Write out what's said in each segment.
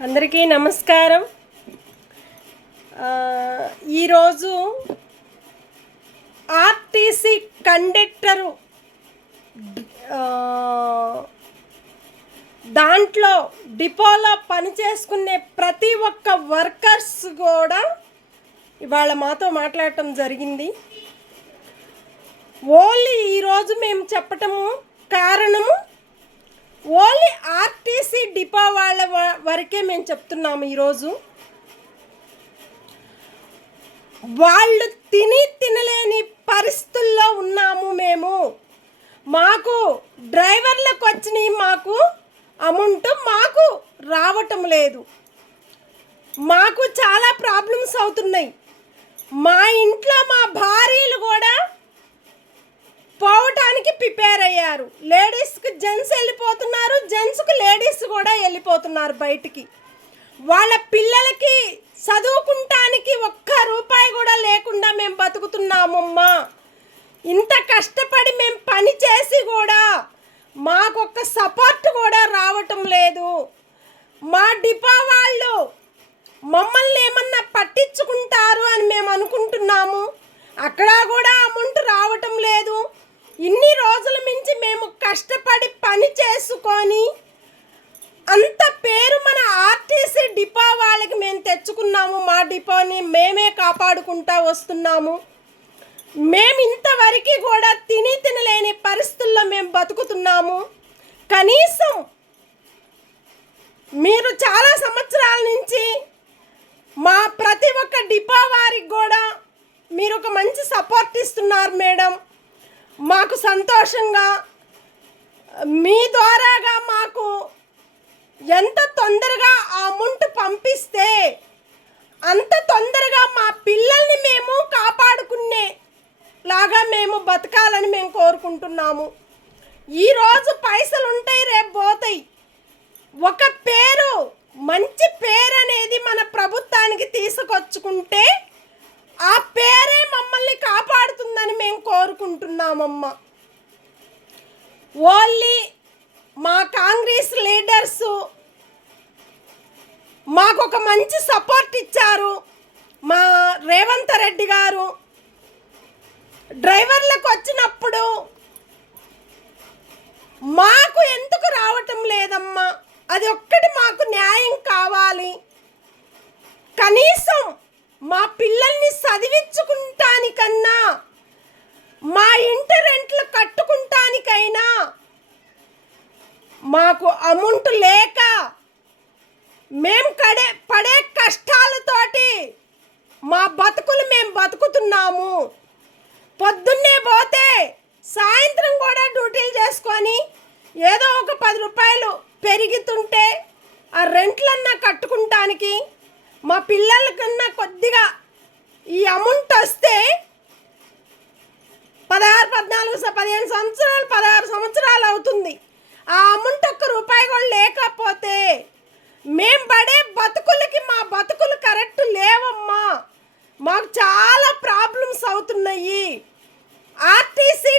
అందరికీ నమస్కారం. ఈరోజు ఆర్టీసీ కండక్టరు దాంట్లో డిపోలో పనిచేసుకునే ప్రతి ఒక్క వర్కర్స్ కూడా ఇవాళ మాతో మాట్లాడటం జరిగింది. ఓన్లీ ఈరోజు మేము చెప్పటము కారణము ఓన్లీ ఆర్టీసీ డిపో వాళ్ళ వరకే మేము చెప్తున్నాము. ఈరోజు వాళ్ళు తినలేని పరిస్థితుల్లో ఉన్నాము మేము. మాకు డ్రైవర్లకు వచ్చినాయి, మాకు అమౌంట్ మాకు రావటం లేదు. మాకు చాలా ప్రాబ్లమ్స్ అవుతున్నాయి. మా ఇంట్లో మా భార్యలు కూడా పోవటానికి ప్రిపేర్ అయ్యారు. లేడీస్కి జెంట్స్ వెళ్ళిపోతున్నారు, జెంట్స్కి లేడీస్ కూడా వెళ్ళిపోతున్నారు బయటికి. వాళ్ళ పిల్లలకి చదువుకుంటానికి ఒక్క రూపాయి కూడా లేకుండా మేము బతుకుతున్నామమ్మా. ఇంత కష్టపడి మేము పని చేసి కూడా మాకొక్క సపోర్ట్ కూడా రావటం లేదు. మా డిపో వాళ్ళు మమ్మల్ని ఏమన్నా పట్టించుకుంటారు అని మేము అనుకుంటున్నాము. అక్కడ కూడా అమౌంట్ రావటం లేదు. ఇన్ని రోజుల నుంచి మేము కష్టపడి పని చేసుకొని అంత పేరు మన ఆర్టీసీ డిపో వాళ్ళకి మేము తెచ్చుకున్నాము. మా డిపోని మేమే కాపాడుకుంటూ వస్తున్నాము. మేము ఇంతవరకు కూడా తినలేని పరిస్థితుల్లో మేము బతుకుతున్నాము. కనీసం మీరు చాలా సంవత్సరాల నుంచి మా ప్రతి ఒక్క డిపో వారికి కూడా మీరు ఒక మంచి సపోర్ట్ ఇస్తున్నారు మేడం. మాకు సంతోషంగా మీ ద్వారాగా మాకు ఎంత తొందరగా ఆ అమౌంట్ పంపిస్తే అంత తొందరగా మా పిల్లల్ని మేము కాపాడుకునేలాగా మేము బతకాలని మేము కోరుకుంటున్నాము. ఈరోజు పైసలు ఉంటాయి, రేపు పోతాయి. ఒక పేరు, మంచి పేరు అనేది మన ప్రభుత్వానికి తీసుకొచ్చుకుంటే ఆ పేరే మమ్మల్ని కాపాడుతుందని మేము కోరుకుంటున్నామమ్మా. ఓన్లీ మా కాంగ్రెస్ లీడర్సు మాకు ఒక మంచి సపోర్ట్ ఇచ్చారు. మా రేవంత్ రెడ్డి గారు డ్రైవర్లకు వచ్చినప్పుడు మాకు ఎందుకు రావటం లేదమ్మా, అది ఒక్కటి మాకు న్యాయం కావాలి. కనీసం మా పిల్లల్ని చదివించుకుంటానికన్నా, మా ఇంటి రెంట్లు కట్టుకుంటానికైనా మాకు అమౌంట్ లేక మేము పడే కష్టాలతోటి మా బతుకులు మేము బతుకుతున్నాము. పొద్దున్నే పోతే సాయంత్రం కూడా డ్యూటీలు చేసుకొని ఏదో ఒక 10 రూపాయలు పెరుగుతుంటే ఆ రెంట్లన్నా కట్టుకుంటానికి, మా పిల్లలకన్నా కొద్దిగా ఈ అమౌంట్ వస్తే 16, 14, 15 సంవత్సరాలు 16 సంవత్సరాలు అవుతుంది. ఆ అమౌంట్ ఒక్క రూపాయి కూడా లేకపోతే మేము పడే బతుకులకి మా బతుకులు కరెక్ట్ లేవమ్మా. మాకు చాలా ప్రాబ్లమ్స్ అవుతున్నాయి. ఆర్టీసీ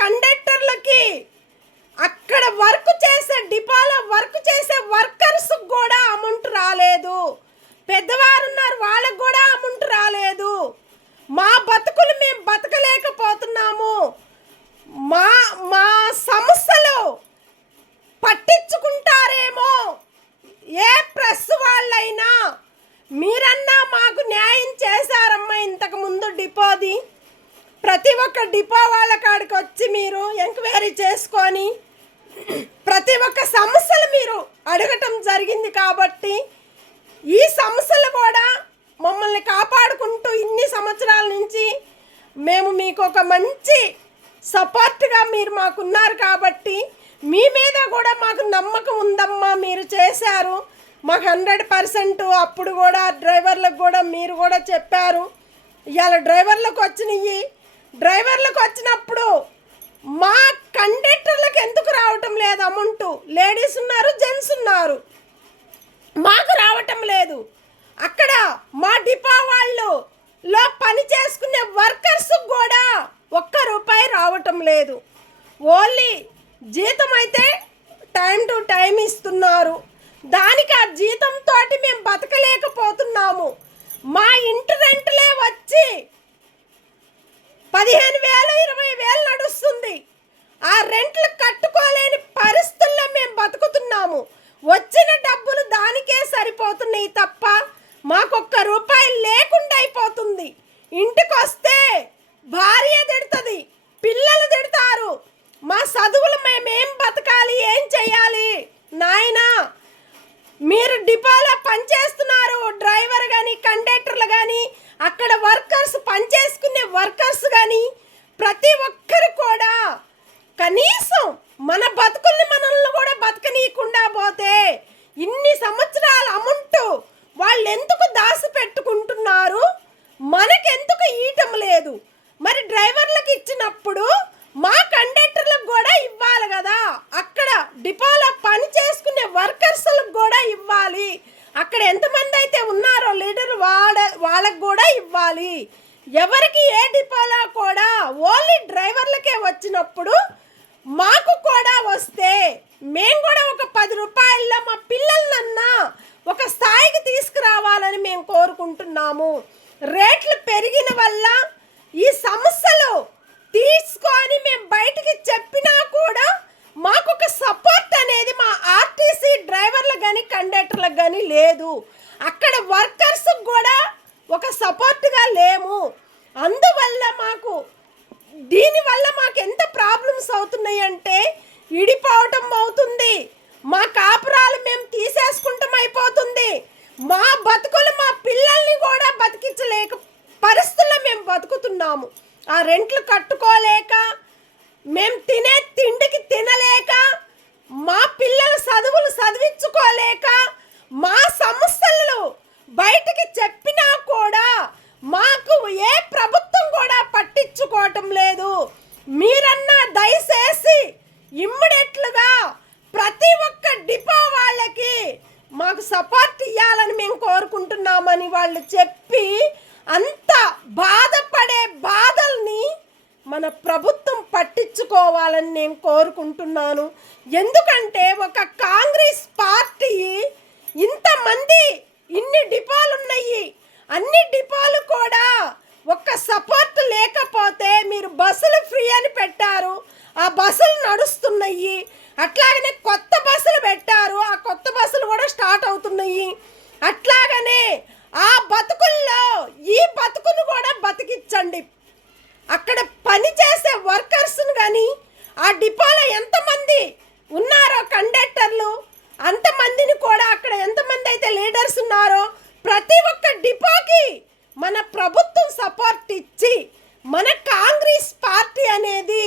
కండక్టర్లకి అక్కడ వర్క్ చేసే డిపోలో వర్క్ చేసే వర్కర్స్కి కూడా అమౌంట్ రాలేదు. పెద్దవారు ఉన్నారు, వాళ్ళకు కూడా అమౌంట్ రాలేదు. మా బతుకులు మేము బతకలేకపోతున్నాము. మా మా సమస్యలు పట్టించుకుంటారేమో ఏ ప్రెస్ వాళ్ళైనా. మీరన్నా మాకు న్యాయం చేశారమ్మా. ఇంతకుముందు డిపోది ప్రతి ఒక్క డిపో వాళ్ళ కాడికి వచ్చి మీరు ఎంక్వైరీ చేసుకొని ప్రతి ఒక్క సమస్యలు మీరు అడగటం జరిగింది. కాబట్టి ఈ సమస్యలు కూడా మమ్మల్ని కాపాడుకుంటూ ఇన్ని సంవత్సరాల నుంచి మేము మీకు ఒక మంచి సపోర్ట్గా మీరు మాకున్నారు. కాబట్టి మీ మీద కూడా మాకు నమ్మకం ఉందమ్మా. మీరు చేశారు మాకు 100%. అప్పుడు కూడా డ్రైవర్లకు కూడా మీరు కూడా చెప్పారు. ఇవాళ డ్రైవర్లకు వచ్చినాయి. డ్రైవర్లకు వచ్చినప్పుడు మా కండక్టర్లకు ఎందుకు రావటం లేదు అమౌంట్? లేడీస్ ఉన్నారు, జెంట్స్ ఉన్నారు, మాకు రావటం లేదు. అక్కడ మా డిపో వాళ్ళు పని చేసుకునే వర్కర్స్ కూడా ఒక్క రూపాయి రావటం లేదు. ఓన్లీ జీతం అయితే టైం టు టైం ఇస్తున్నారు. దానికి ఆ జీతంతో మేము బతకలేకపోతున్నాము. మా ఇంటి రెంట్లే వచ్చి 15,000 20,000 నడుస్తుంది. ఆ రెంట్లు కట్టుకోలేని పరిస్థితుల్లో మేము బతుకుతున్నాము. వచ్చిన డబ్బులు దానికే సరిపోతున్నాయి తప్ప మాకొక్క రూపాయి లేకుండా అయిపోతుంది. ఇంటికి వస్తే భార్య తిడుతుంది, పిల్లలు తిడతారు. మా చదువులు మేమేం బతకాలి, ఏం చెయ్యాలి? నాయనా, మీరు డిపోలో పనిచేస్తున్నారు, డ్రైవర్ కానీ కండక్టర్లు కానీ అక్కడ వర్కర్స్ పనిచేసుకునే వర్కర్స్ కానీ ప్రతి ఒక్కరు కూడా కనీసం మన బతుకుల్ని మనల్ని కూడా బతకనీయకుండా పోతే ఇన్ని సంవత్సరాల అమౌంట్ వాళ్ళు ఎందుకు దాసి పెట్టుకుంటున్నారు? మనకెందుకు ఇయటం లేదు? మరి డ్రైవర్లకు ఇచ్చినప్పుడు మా కండక్టర్లకు కూడా ఇవ్వాలి కదా. అక్కడ డిపోలో పని చేసుకునే వర్కర్స్లకు కూడా ఇవ్వాలి. అక్కడ ఎంతమంది అయితే ఉన్నారో లీడర్ వాళ్ళకు కూడా ఇవ్వాలి. ఎవరికి ఏ డిపోలో కూడా ఓన్లీ డ్రైవర్లకే వచ్చినప్పుడు మాకు కూడా వస్తే మేము కూడా ఒక 10 రూపాయల్లో మా పిల్లలనన్నా ఒక స్థాయికి తీసుకురావాలని మేము కోరుకుంటున్నాము. రేట్లు పెరిగిన వల్ల ఈ సమస్యలు తీసుకొని మేము బయటికి చెప్పినా కూడా మాకు ఒక సపోర్ట్ అనేది మా ఆర్టీసీ డ్రైవర్లకు కానీ కండక్టర్లకు కానీ లేదు. అక్కడ వర్కర్స్ కూడా ఒక సపోర్ట్గా లేము. అందువల్ల దీనివల్ల మాకు ఎంత ప్రాబ్లమ్స్ అవుతున్నాయి అంటే ఇడిపోవటం అవుతుంది, మా కాపురాలు మేము తీసేసుకుంటాం అయిపోతుంది, మా బతుకులు మా పిల్లల్ని కూడా బతికించలేక పరిస్థితుల్లో మేము బతుకుతున్నాము. ఆ రెంట్లు కట్టుకోలేక, మేము తినే తిండికి తినలేక, మా పిల్లల చదువులు చదివించుకోలేక, మా సమస్యలు బయటికి చెప్పినా కూడా మాకు ఏ ప్రభుత్వం కూడా పట్టించుకోవటం లేదు. మీరన్నా దయచేసి ఇమ్మీడియట్లుగా ప్రతి ఒక్క డిపో వాళ్ళకి మాకు సపోర్ట్ ఇవ్వాలని మేము కోరుకుంటున్నామని వాళ్ళు చెప్పి అంత బాధపడే బాధల్ని మన ప్రభుత్వం పట్టించుకోవాలని నేను కోరుకుంటున్నాను. ఎందుకంటే ఒక కాంగ్రెస్ పార్టీ ఇంతమంది ఇన్ని డిపోలు ఉన్నాయి, అన్ని డిపోలు కూడా ఒక్క సపోర్ట్ లేకపోతే మీరు బస్సులు ఫ్రీ అని పెట్టారు, ఆ బస్సులు నడుస్తున్నాయి. అట్లాగనే కొత్త బస్సులు పెట్టారు, ఆ కొత్త బస్సులు కూడా స్టార్ట్ అవుతున్నాయి. అట్లాగనే ఆ బతుకుల్లో ఈ బతుకును కూడా బతికించండి. అక్కడ పని చేసే వర్కర్స్ను కానీ ఆ డిపోలో ఎంతమంది ఉన్నారో కండక్టర్లు అంతమందిని కూడా అక్కడ ఎంతమంది అయితే లీడర్స్ ఉన్నారో ప్రతి ఒక్క డిపోకి మన ప్రభుత్వం సపోర్ట్ ఇచ్చి మన కాంగ్రెస్ పార్టీ అనేది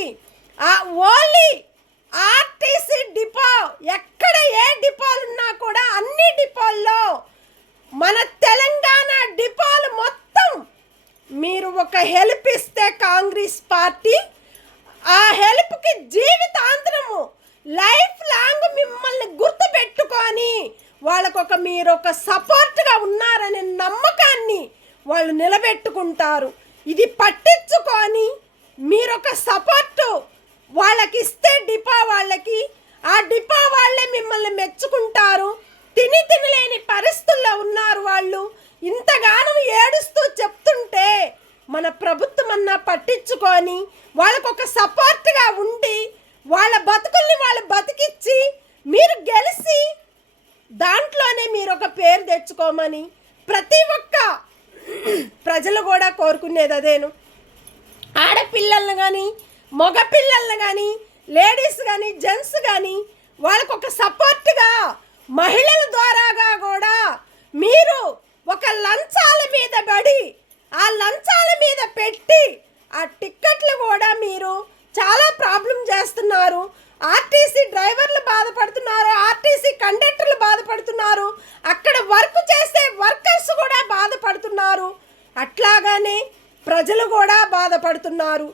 ఆ ఓన్లీ ఆర్టీసీ డిపో ఎక్కడ ఏ డిపోలు ఉన్నా కూడా అన్ని డిపోల్లో మన తెలంగాణ డిపోలు మొత్తం మీరు ఒక హెల్ప్ ఇస్తే కాంగ్రెస్ పార్టీ ఆ హెల్ప్కి జీవితాంతరము లైఫ్ లాంగ్ మిమ్మల్ని గుర్తుపెట్టుకొని వాళ్ళకొక మీరు ఒక సపోర్ట్గా ఉన్నారనే నమ్మకాన్ని వాళ్ళు నిలబెట్టుకుంటారు. ఇది పట్టించుకొని మీరు ఒక సపోర్టు వాళ్ళకి ఇస్తే డిపో వాళ్ళకి, ఆ డిపో వాళ్ళే మిమ్మల్ని మెచ్చుకుంటారు. తినలేని పరిస్థితుల్లో ఉన్నారు వాళ్ళు. ఇంతగానో ఏడుస్తూ చెప్తుంటే మన ప్రభుత్వం అన్నా పట్టించుకొని వాళ్ళకొక సపోర్ట్గా ఉండి వాళ్ళ బతుకుల్ని వాళ్ళు బతికిచ్చి మీరు గెలిచి దాంట్లోనే మీరు ఒక పేరు తెచ్చుకోమని ప్రతి ఒక్క ప్రజలు కూడా కోరుకునేది అదేను. ఆడపిల్లలను కానీ మగపిల్లలను కానీ లేడీస్ కానీ జెంట్స్ కానీ వాళ్ళకొక సపోర్ట్గా మహిళల ద్వారాగా కూడా మీరు ఒక లంచాల మీద పడి ఆ లంచాల మీద పెట్టి ఆ టిక్కెట్లు కూడా మీరు చాలా ప్రాబ్లం చేస్తున్నారు. ఆర్టీసీ డ్రైవర్లు బాధపడుతున్నారు, ఆర్టీసీ కండక్టర్లు బాధపడుతున్నారు, అక్కడ వర్క్ చేసే వర్కర్స్ కూడా బాధపడుతున్నారు. అట్లాగానే ప్రజలు కూడా బాధపడుతున్నారు.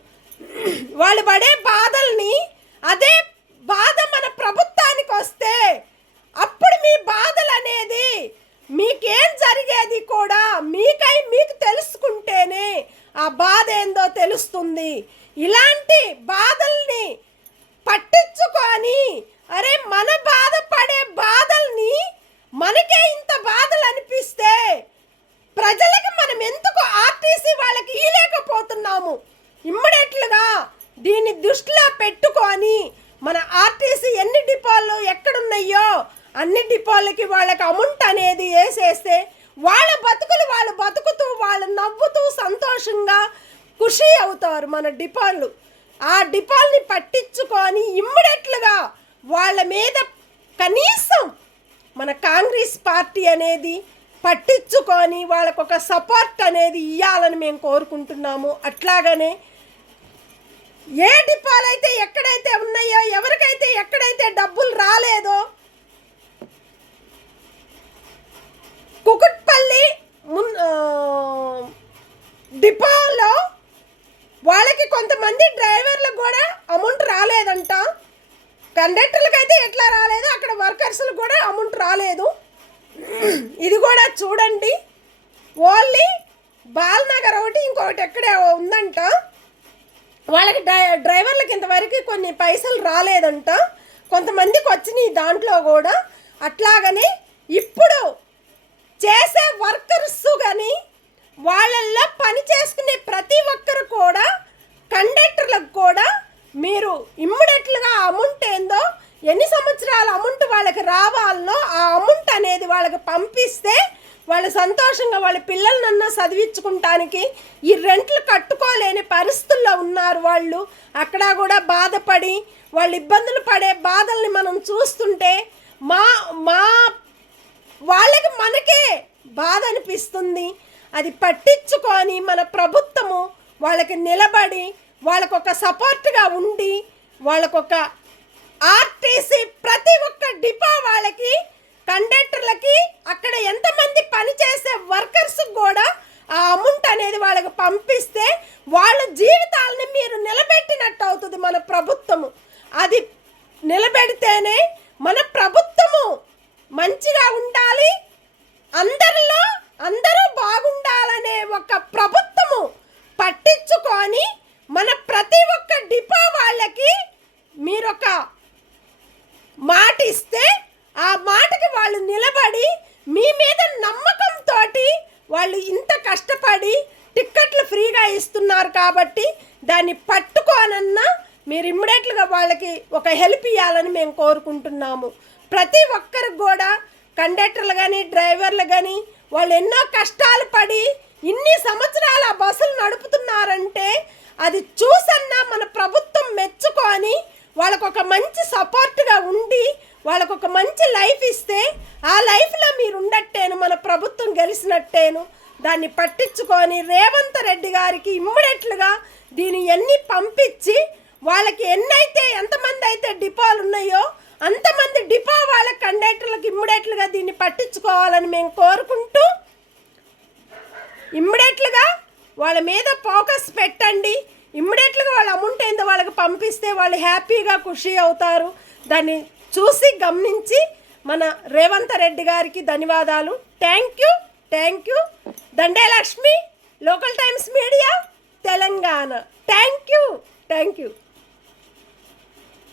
వాళ్ళు పడే బాధల్ని అదే బాధ మన ప్రభుత్వానికి వస్తే అప్పుడు మీ బాధలు అనేది మీకేం జరిగేది కూడా మీకు తెలుసుకుంటేనే ఆ బాధ ఏందో తెలుస్తుంది. ఇలాంటి బాధల్ని పట్టించుకొని అరే మన బాధపడే బాధల్ని దీన్ని దృష్టిలో పెట్టుకొని మన ఆర్టీసీ ఎన్ని డిపోలు ఎక్కడున్నాయో అన్ని డిపోలకి వాళ్ళకి అమౌంట్ అనేది వేసేస్తే వాళ్ళ బతుకులు వాళ్ళు బతుకుతూ వాళ్ళు నవ్వుతూ సంతోషంగా ఖుషి అవుతారు మన డిపోలు. ఆ డిపోల్ని పట్టించుకొని ఇమ్మీడియట్లుగా వాళ్ళ మీద కనీసం మన కాంగ్రెస్ పార్టీ అనేది పట్టించుకొని వాళ్ళకు ఒక సపోర్ట్ అనేది ఇవ్వాలని మేము కోరుకుంటున్నాము. అట్లాగనే ఏ డిపోలు అయితే ఎక్కడైతే ఉన్నాయో ఎవరికైతే ఎక్కడైతే డబ్బులు రాలేదో కుకుట్పల్లి డిపోలో వాళ్ళకి కొంతమంది డ్రైవర్లకు కూడా అమౌంట్ రాలేదంట. కండక్టర్లకు అయితే ఎట్లా రాలేదు, అక్కడ వర్కర్స్లకు కూడా అమౌంట్ రాలేదు. ఇది కూడా చూడండి. ఓన్లీ బాల్నగర్ ఒకటి ఇంకొకటి ఎక్కడే ఉందంట. వాళ్ళకి డ్రైవర్లకి ఇంతవరకు కొన్ని పైసలు రాలేదంట. కొంతమందికి వచ్చినాయి దాంట్లో కూడా. అట్లాగనే ఇప్పుడు చేసే వర్కర్స్ కానీ వాళ్ళల్లో పని చేసుకునే ప్రతి ఒక్కరు కూడా కండక్టర్లకు కూడా మీరు ఇమ్మీడియట్లుగా అమౌంట్ ఏందో ఎన్ని సంవత్సరాల అమౌంట్ వాళ్ళకి రావాలనో ఆ అమౌంట్ అనేది వాళ్ళకి పంపిస్తే వాళ్ళు సంతోషంగా వాళ్ళ పిల్లలనన్నా చదివించుకుంటానికి ఈ రెంట్లు కట్టుకోలేని పరిస్థితుల్లో ఉన్నారు వాళ్ళు. అక్కడ కూడా బాధపడి వాళ్ళు ఇబ్బందులు పడే బాధల్ని మనం చూస్తుంటే మా వాళ్ళకి మనకే బాధ అనిపిస్తుంది. అది పట్టించుకొని మన ప్రభుత్వము వాళ్ళకి నిలబడి వాళ్ళకొక సపోర్ట్గా ఉండి వాళ్ళకొక ఆర్టీసీ ప్రతి ఒక్క డిపో వాళ్ళకి కండక్టర్లకి అక్కడ ఎంతమంది పనిచేసే వర్కర్స్ కూడా ఆ అమౌంట్ అనేది వాళ్ళకి పంపిస్తే వాళ్ళ జీవితాలని మీరు నిలబెట్టినట్టు అవుతుంది మన ప్రభుత్వము. అది నిలబెడితేనే మన ప్రభుత్వము మంచిగా ఉండాలి, అందరూ బాగుండాలనే ఒక ప్రభుత్వము పట్టించుకొని మన ప్రతి ఒక్క డిపో వాళ్ళకి మీరొక మాట ఇస్తే ఆ మాటకి వాళ్ళు నిలబడి మీ మీద నమ్మకంతో వాళ్ళు ఇంత కష్టపడి టిక్కెట్లు ఫ్రీగా ఇస్తున్నారు కాబట్టి దాన్ని పట్టుకోనన్నా మీరు ఇమ్మీడియట్లుగా వాళ్ళకి ఒక హెల్ప్ ఇవ్వాలని మేము కోరుకుంటున్నాము. ప్రతి ఒక్కరికి కూడా కండక్టర్లు కానీ డ్రైవర్లు కానీ వాళ్ళు ఎన్నో కష్టాలు పడి ఇన్ని సంవత్సరాలు ఆ బస్సులు నడుపుతున్నారంటే అది చూసన్నా మన ప్రభుత్వం మెచ్చుకొని వాళ్ళకు ఒక మంచి సపోర్ట్గా ఉండి వాళ్ళకు ఒక మంచి లైఫ్ ఇస్తే ఆ లైఫ్లో మీరు ఉండట్టేను, మన ప్రభుత్వం గెలిచినట్టేను. దాన్ని పట్టించుకొని రేవంత్ రెడ్డి గారికి ఇమ్మీడియట్లుగా దీన్ని ఎన్ని పంపించి వాళ్ళకి ఎంతమంది అయితే డిపోలు ఉన్నాయో అంతమంది డిపో వాళ్ళ కండక్టర్లకు ఇమ్మీడియట్లుగా దీన్ని పట్టించుకోవాలని మేము కోరుకుంటూ ఇమ్మీడియట్లుగా వాళ్ళ మీద ఫోకస్ పెట్టండి. ఇమ్మీడియట్లుగా వాళ్ళ అమౌంట్ ఏందో వాళ్ళకి పంపిస్తే వాళ్ళు హ్యాపీగా ఖుషి అవుతారు. దాన్ని చూసి గమనించి మన రేవంత్ రెడ్డి గారికి ధన్యవాదాలు. Thank you. Dande Lakshmi, local times media, Telangana. Thank you.